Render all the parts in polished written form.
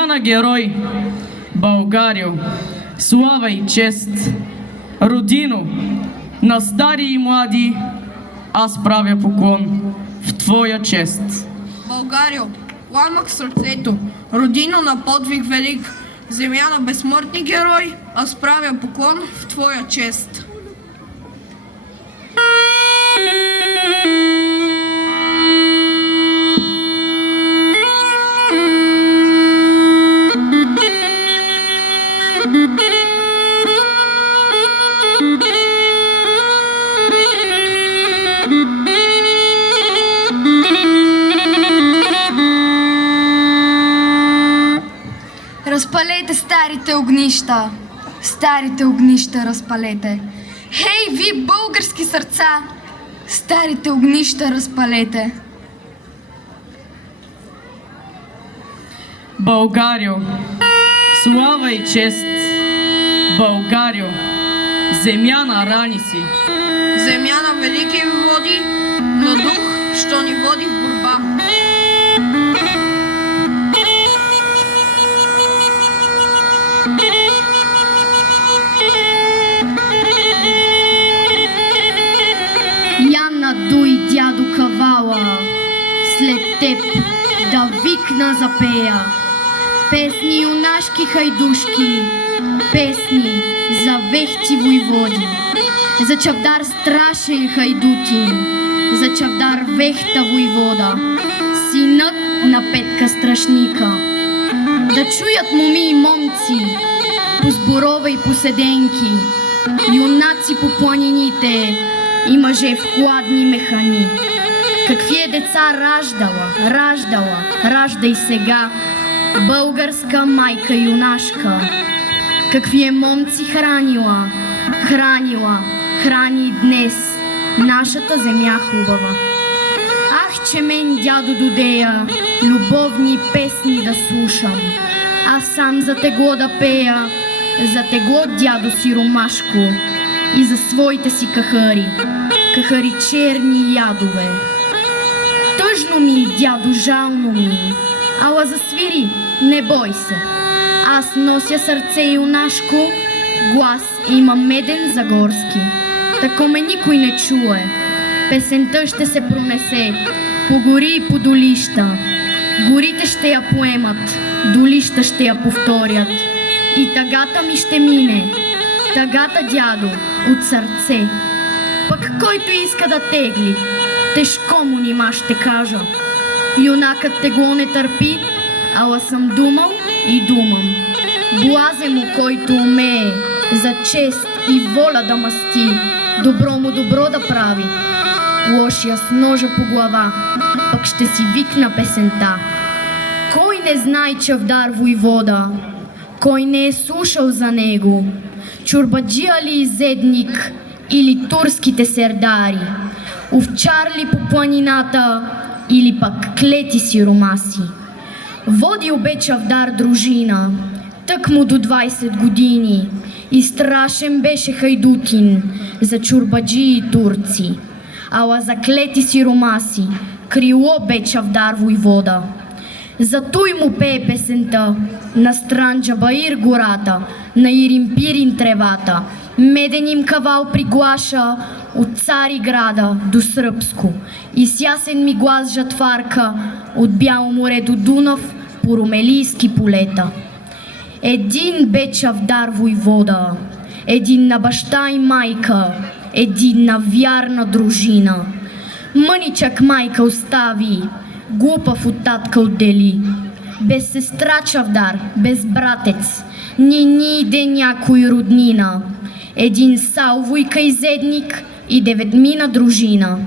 Земя герой, Българио, слава и чест, родино, на стари и млади, аз правя поклон в твоя чест. Българио, пламък в сърцето, родино на подвиг велик, земя на безсмъртни герой, аз правя поклон в твоя чест. Разпалете старите огнища разпалете. Хей, ви български сърца, старите огнища разпалете. Българио, слава и чест, Българио, земя на рани си. Земя на велики води, на дух, що ни води в борба. Я надуй, дядо Кавала, след теб да викна запея. Песни юнашки хайдушки, песни за вехти войводи, за чавдар страшен хайдутин, за чавдар вехта войвода, синът на Петка Страшника. Да чуят моми и момци по сборове и по седенки, юнаци по планините и мъже в хладни механи. Какви е деца раждала, и сега, българска майка юнашка. Какви е момци хранила, храни днес нашата земя хубава. Ах, че мен, дядо Додея, любовни песни да слушам, аз сам за тегло да пея, за тегло дядо Сиромашко и за своите си кахари черни ядове. Тъжно ми, дядо, жално ми, ала засвири, не бой се. Аз нося сърце юнашко, глас има меден загорски. Тако ме никой не чуе, песента ще се пронесе по гори и по долища. Горите ще я поемат, долища ще я повторят. И тъгата ми ще мине, тъгата, дядо, от сърце. Пък който иска да тегли, тежко му нима ще кажа. Юнакът тегло не търпи, ала съм думал и думам. Блазе му, който умее за чест и воля да масти, добро му добро да прави. Лошия с ножа по глава, пък ще си викна песента. Кой не знае чавдар войвода, кой не е слушал за него, чорбаджия ли изедник или турските сердари, овчар ли по планината или пък клети сиромаси. Водил бе чавдар дружина, тък му до 20 години, и страшен беше хайдутин за чорбаджи и турци. Ала за клети сиромаси крило бе чавдар войвода. За той му пее песента на Странджа Баир гората, на Иримпирин тревата. Меден им кавал приглаша от Цариграда до Сръбско, и с ясен ми глас жатварка от Бяло море до Дунав по румелийски полета. Един бе чавдар войвода, един на баща и майка, един на вярна дружина. Мъничък майка остави, глупав от татка отдели. Без сестра чавдар, без братец, ни иде някой роднина. Един салвойка изедник и 9 дружина.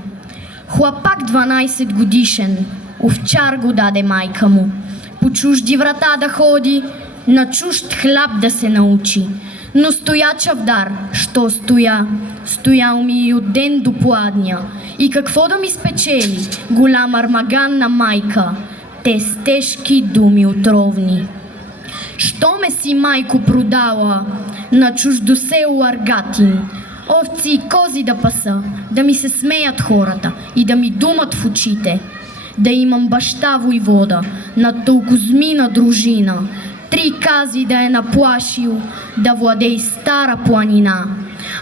Хлапак 12 годишен, овчар го даде майка му. По чужди врата да ходи, на чужд хляб да се научи. Но стоя чавдар, що стоял ми и от ден до пладня. И какво да ми спечели, голям армаган на майка, те с тежки думи отровни. Що ме си майко продала на чуждосело Аргатин, овци и кози да паса, да ми се смеят хората и да ми думат в очите. да имам баща войвода на толкозмина дружина, 3 кази да е наплашил да владей стара планина.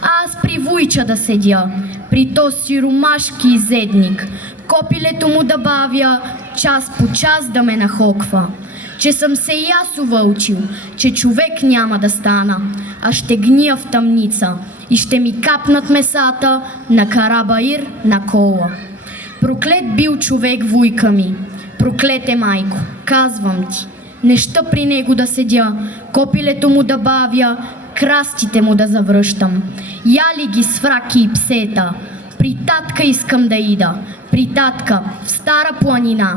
А аз при войча да седя, при то сиромашки изедник, копилето му да бавя, час по час да ме нахоква. Че съм се и аз увълчил, че човек няма да стана, а ще гния в тъмница и ще ми капнат месата на Карабаир на кола. Проклет бил човек вуйка ми, проклете майко, казвам ти, неща при него да седя, копилето му да бавя, крастите му да завръщам. Яли ги с фраки и псета, при татка искам да ида, при татка в стара планина,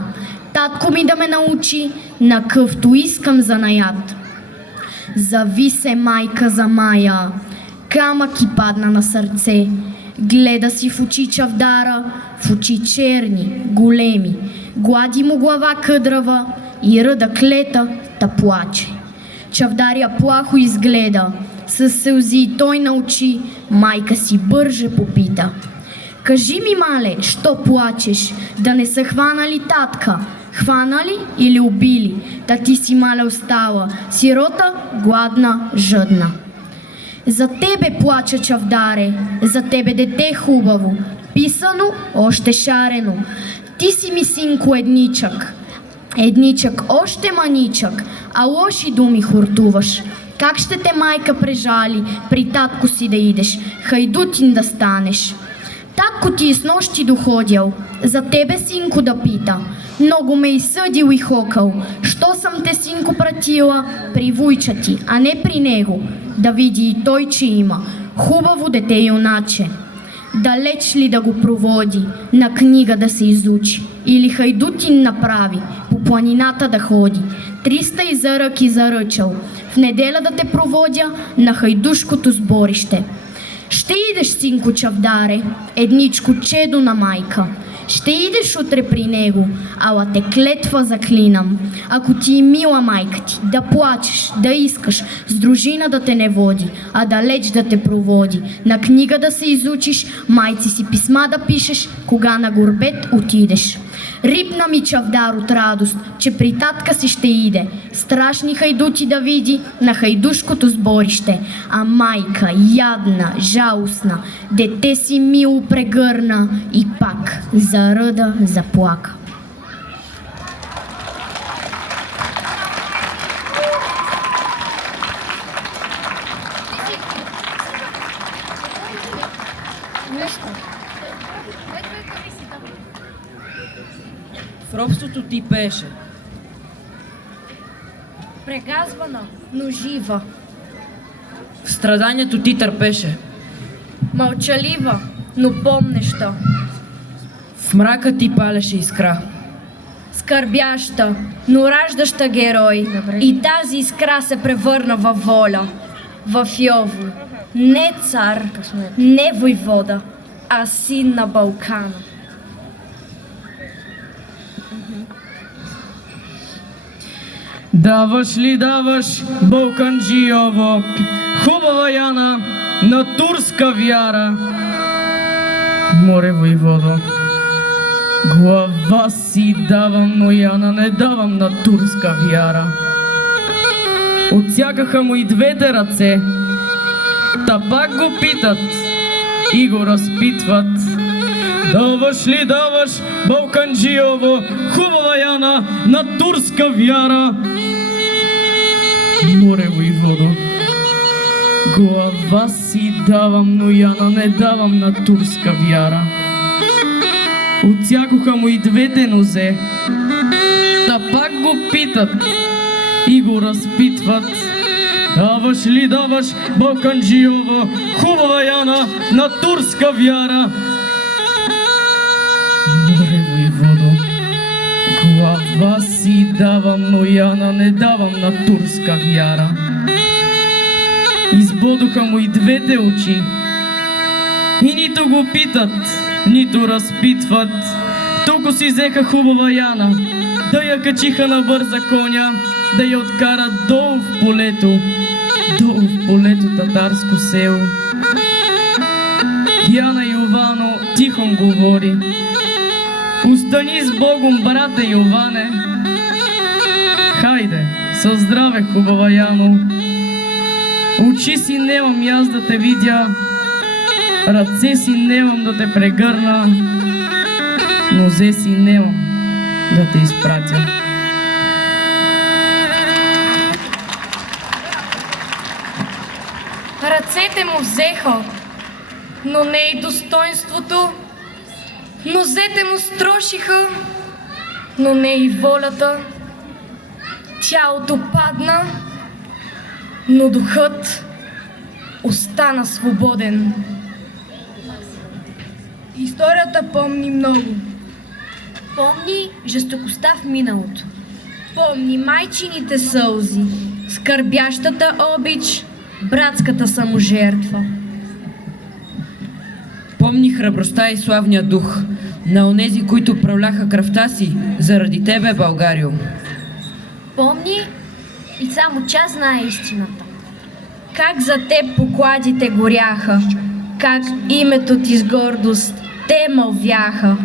татко ми да ме научи на къвто искам занаят. Зави се майка за Мая, камък и падна на сърце, гледа си в очи Чавдара, в очи черни, големи, глади му глава къдрава и ръда клета та плаче. Чавдаря плахо изгледа, със сълзи и той на очи, майка си бърже попита: кажи ми, мале, що плачеш, да не са хванали татка? Хванали или убили? Та ти си, мале, остала, сирота, гладна, жадна. За тебе плача, Чавдаре, за тебе дете хубаво, писано, още шарено. Ти си ми, синко, едничък, едничък, още маничък, а лоши думи хуртуваш. Как ще те майка прежали при татко си да идеш, хайдутин да станеш? Татко ти с нощи доходял, за тебе, синко, да пита. Много ме изсъдил и хокал, що съм те, синко, пратила при вуйча ти, а не при него, да види и той, че има хубаво дете юначе. Далеч ли да го проводи, на книга да се изучи, или хайдутин направи, по планината да ходи, 300 изъръки заръчал, в неделя да те проводя на хайдушкото сборище. Ще идеш, синко Чавдаре, едничко чедо на майка. Ще идеш утре при него, ала те клетва заклинам. Ако ти е мила майка ти, да плачеш, да искаш, с дружина да те не води, а далеч да те проводи, на книга да се изучиш, майци си писма да пишеш, кога на горбет отидеш. Рипна ми Чавдар от радост, че при татка си ще иде, страшни хайдути да види на хайдушкото сборище, а майка, ядна, жалостна, дете си мило прегърна и пак заръда заплака. В робството ти пееше. Прегазвана, но жива. В страданието ти търпеше. Мълчалива, но помнеща. В мрака ти палеше искра. Скърбяща, но раждаща герой. И тази искра се превърна във воля. В Йово. Не цар, не войвода, а син на Балкана. Даваш ли даваш, Балканджиово, хубава Яна, на турска вяра? Море, войводо, глава си давам, но Яна не давам на турска вяра. Отсякаха му и двете ръце, та пак го питат и го разпитват. Даваш ли даваш, Балканджиово, хубава Яна, на турска вяра? Море, войводо, глава си давам, но Яна не давам на турска вяра. Отсякоха му и двете нозе, та пак го питат и го разпитват. Даваш ли даваш, Балканджиово, хубава Яна, на турска вяра? Море, войводо, глава си давам, но Яна не давам на турска вяра. Избодоха му и двете очи и нито го питат, нито разпитват. Толкова си взеха хубава Яна, да я качиха на бърза коня, да я откарат долу в полето татарско село. Яна Йовано тихом говори: Остани с Богом, брате Йоване. Хайде, със здраве, хубава Яно. Очи си немам аз да те видя, ръце си немам да те прегърна, нозе си немам да те изпратя. Ръцете му взеха, но не и достоинството. Нозете му строшиха, но не и волята. Тялото падна, но духът остана свободен. Историята помни много. Помни жестокостта в миналото. Помни майчините сълзи, скърбящата обич, братската саможертва. Помни храбростта и славния дух на онези, които проляха кръвта си заради тебе, Българио. Помни и само тя знае истината. Как за теб покладите горяха, как името ти с гордост те мълвяха.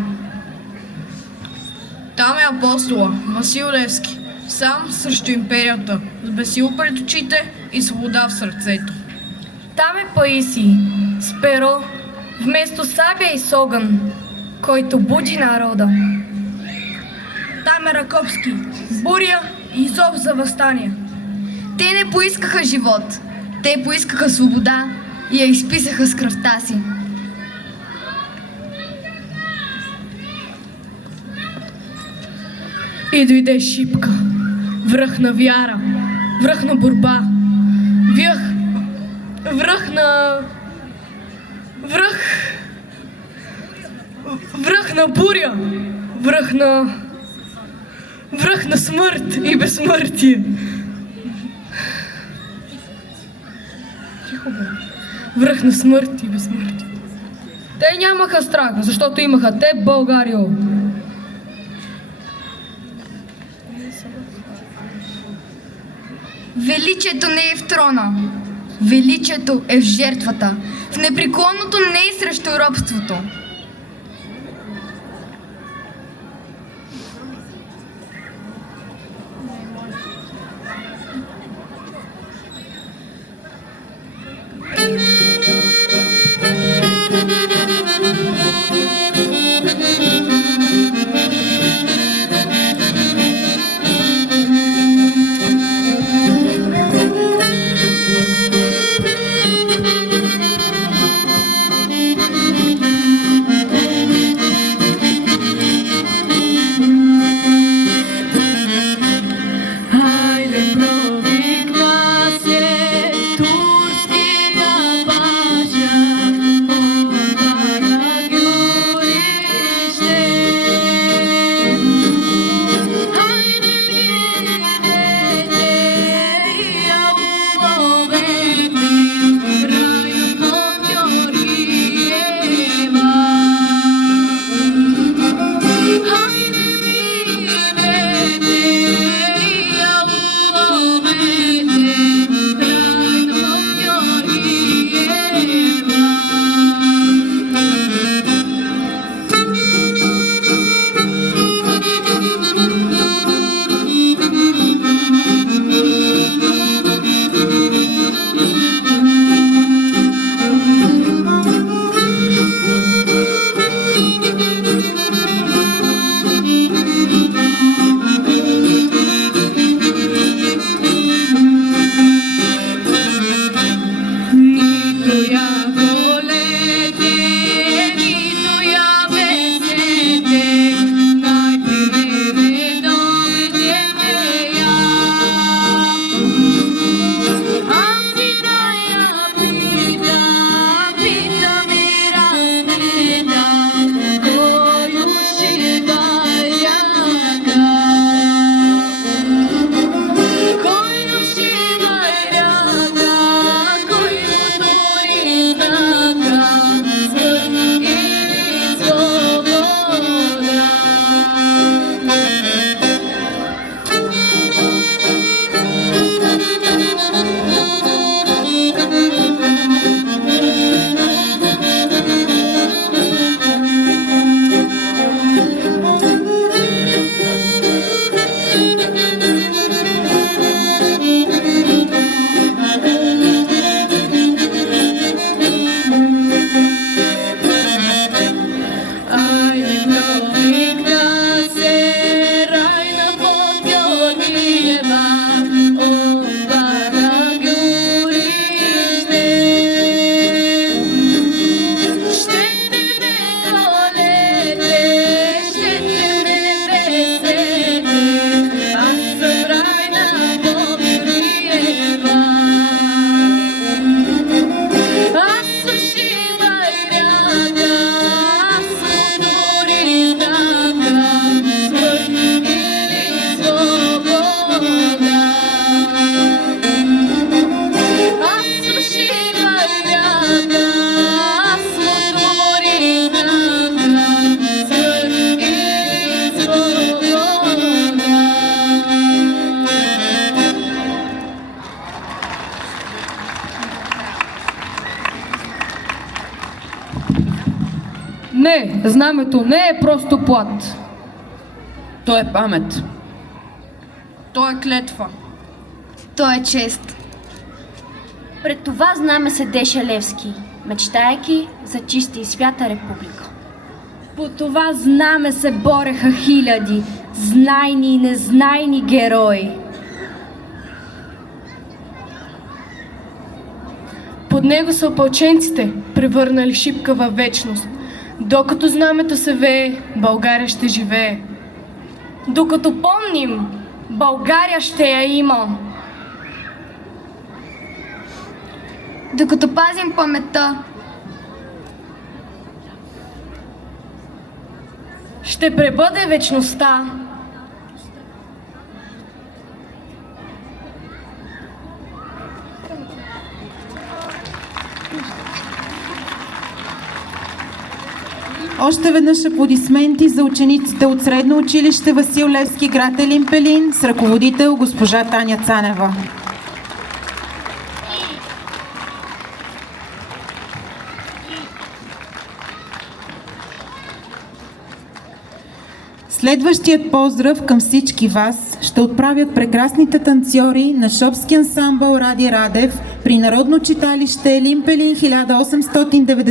Там е апостола Васил Левски, сам срещу империята, с бесил пред очите и свобода в сърцето. Там е Паисий с перо вместо сабя и с огън, който буди народа. Там е Раковски, буря и зов за въстание. Те не поискаха живот, те поискаха свобода и я изписаха с кръвта си. И дойде Шипка, връх на вяра, връх на борба, връх на буря, връх на смърт и безсмъртие. Връх на смърт и безсмъртие. Те нямаха страх, защото имаха те, Българио. Величието не е в трона. Величието е в жертвата, в непреклонното не срещу робството. Не, знамето не е просто плат. То е памет. То е клетва. То е чест. Пред това знаме седеше Левски, мечтайки за чиста и свята република. По това знаме се бореха хиляди, знайни и незнайни герои. Под него са опълченците, превърнали шипка във вечност. Докато знамето се вее, България ще живее. Докато помним, България ще я има. Докато пазим паметта, Ще пребъде вечността. Още веднъж аплодисменти за учениците от Средно училище Васил Левски, град Елин Пелин, с ръководител госпожа Таня Цанева. Следващият поздрав към всички вас ще отправят прекрасните танцори на шопски ансамбъл Ради Радев при Народно читалище Елин Пелин 1890